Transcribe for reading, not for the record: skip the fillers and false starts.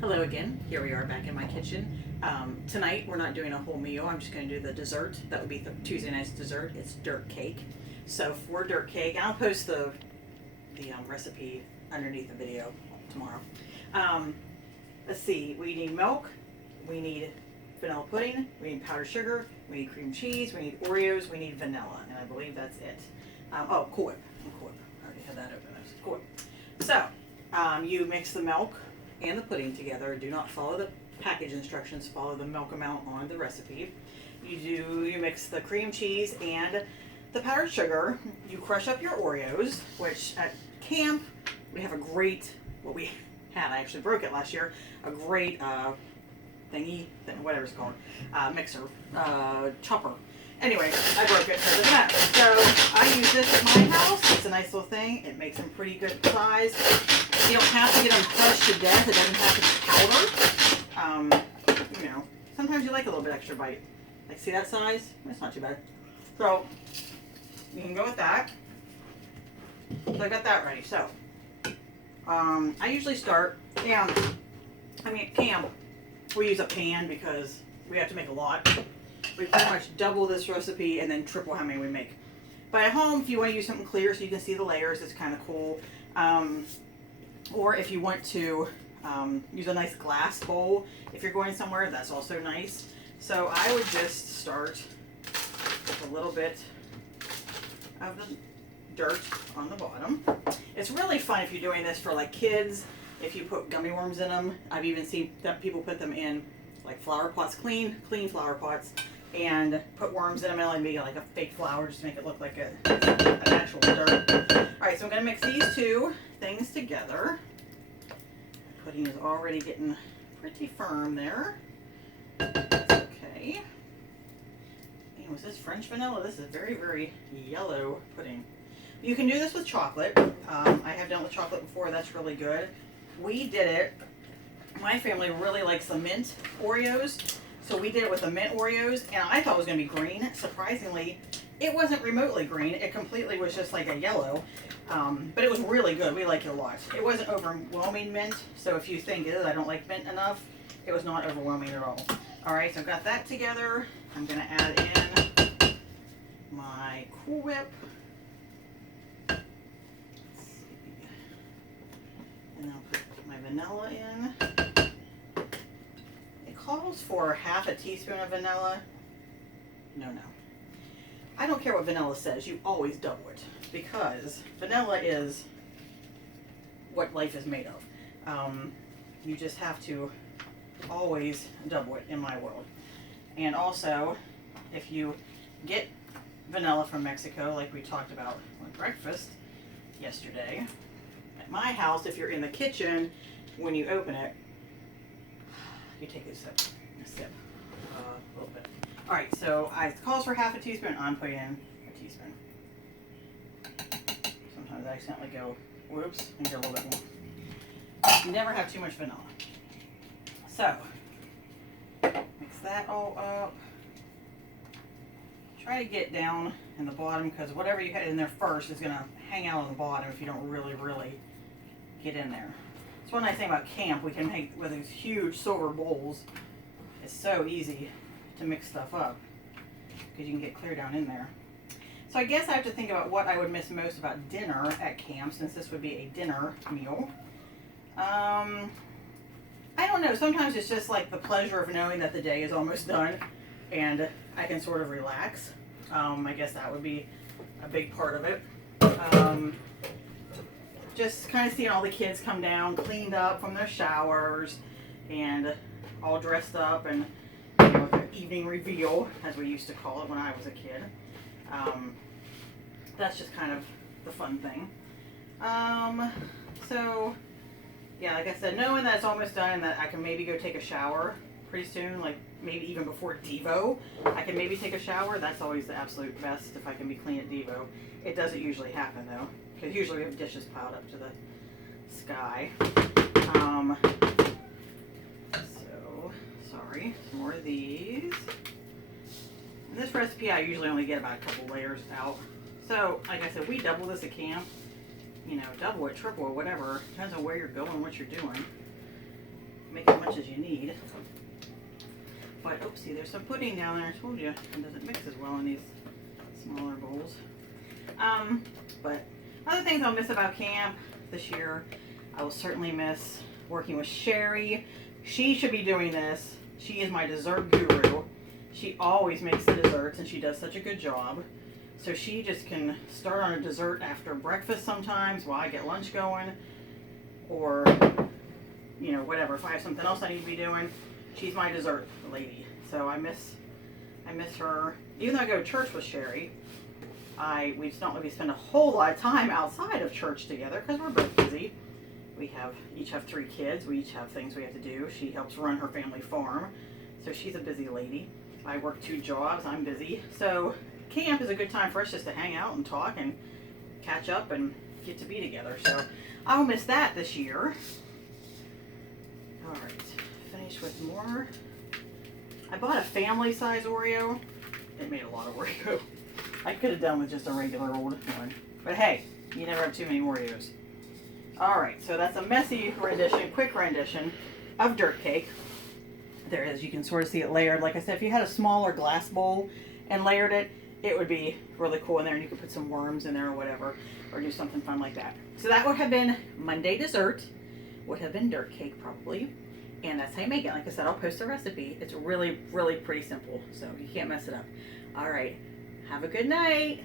Hello again. Here we are back in my kitchen. Tonight we're not doing a whole meal. I'm just going to do the dessert. That would be the Tuesday night's dessert. It's dirt cake. So for dirt cake, I'll post the recipe underneath the video tomorrow. Let's see. We need milk. We need vanilla pudding. We need powdered sugar. We need cream cheese. We need Oreos. We need vanilla, and I believe that's it. Oh, Cool Whip. Cool Whip. I already had that open. Cool Whip. So you mix the milk and the pudding together. Do not follow the package instructions, follow the milk amount on the recipe. You mix the cream cheese and the powdered sugar. You crush up your Oreos, which at camp we have a great, I actually broke it last year, a great whatever it's called, mixer, chopper. Anyway, I broke it because of that. So I use this at my house. It's a nice little thing. It makes them pretty good size. You don't have to get them crushed to death. It doesn't have to be powder. Sometimes you like a little bit extra bite. Like, see that size? It's not too bad. So you can go with that. So I got that ready. So I usually start, at camp, we use a pan because we have to make a lot. We pretty much double this recipe and then triple how many we make. But at home, if you want to use something clear so you can see the layers, it's kind of cool. Or if you want to use a nice glass bowl, if you're going somewhere, that's also nice. So I would just start with a little bit of the dirt on the bottom. It's really fun if you're doing this for like kids, if you put gummy worms in them. I've even seen that people put them in like flower pots, clean flower pots, and put worms in them and maybe like a fake flower just to make it look like an actual dirt. Alright, so I'm going to mix these two things together. Pudding is already getting pretty firm there. That's okay. And was this French vanilla? This is very, very yellow pudding. You can do this with chocolate. I have done it with chocolate before. That's really good. We did it. My family really likes the mint Oreos. So we did it with the mint Oreos, and I thought it was going to be green. Surprisingly, it wasn't remotely green. It completely was just like a yellow. But it was really good. We liked it a lot. It wasn't overwhelming mint, so if you think, I don't like mint enough, it was not overwhelming at all. Alright, so I've got that together. I'm going to add in my Cool Whip. Let's see. And I'll put my vanilla in. Calls for half a teaspoon of vanilla. No. I don't care what vanilla says. You always double it because vanilla is what life is made of. You just have to always double it in my world. And also, if you get vanilla from Mexico, like we talked about on breakfast yesterday, at my house, if you're in the kitchen, when you open it, you take a sip, a little bit. All right, so it calls for half a teaspoon. I'm putting in a teaspoon. Sometimes I accidentally go, whoops, and get a little bit more. You never have too much vanilla. So, mix that all up. Try to get down in the bottom because whatever you had in there first is going to hang out on the bottom if you don't really, really get in there. It's one nice thing about camp. We can make with these huge silver bowls. It's so easy to mix stuff up because you can get clear down in there. So I guess I have to think about what I would miss most about dinner at camp, since this would be a dinner meal. I don't know. Sometimes it's just like the pleasure of knowing that the day is almost done and I can sort of relax. I guess that would be a big part of it. Just kind of seeing all the kids come down cleaned up from their showers and all dressed up, and the evening reveal, as we used to call it when I was a kid. That's just kind of the fun thing. So yeah, like I said, knowing that it's almost done and that I can maybe go take a shower pretty soon, like maybe even before Devo, I can maybe take a shower. That's always the absolute best if I can be clean at Devo. It doesn't usually happen though, because usually we have dishes piled up to the sky. So, sorry, some more of these. In this recipe, I usually only get about a couple layers out. So, like I said, we double this at camp. Double it, triple it, whatever. Depends on where you're going, what you're doing. make as much as you need. But oopsie, there's some pudding down there. I told you it doesn't mix as well in these smaller bowls. But other things I'll miss about camp this year, I will certainly miss working with Sherry. She should be doing this. She is my dessert guru. She always makes the desserts and she does such a good job. So she just can start on a dessert after breakfast sometimes while I get lunch going, or, you know, whatever. If I have something else I need to be doing, she's my dessert lady. So I miss her. Even though I go to church with Sherry, we just don't really spend a whole lot of time outside of church together because we're both busy. We each have 3 kids. We each have things we have to do. She helps run her family farm, so she's a busy lady. I work 2 jobs. I'm busy. So camp is a good time for us just to hang out and talk and catch up and get to be together. So I'll miss that this year. All right, finish with more. I bought a family size Oreo. It made a lot of Oreo. I could have done with just a regular old one, but hey, you never have too many Oreos. All right, so that's a messy rendition, quick rendition of dirt cake. There it is. You can sort of see it layered. Like I said, if you had a smaller glass bowl and layered it, it would be really cool in there, and you could put some worms in there or whatever, or do something fun like that. So that would have been Monday dessert, would have been dirt cake probably, and that's how you make it. Like I said, I'll post the recipe. It's really, really pretty simple, so you can't mess it up. All right, have a good night.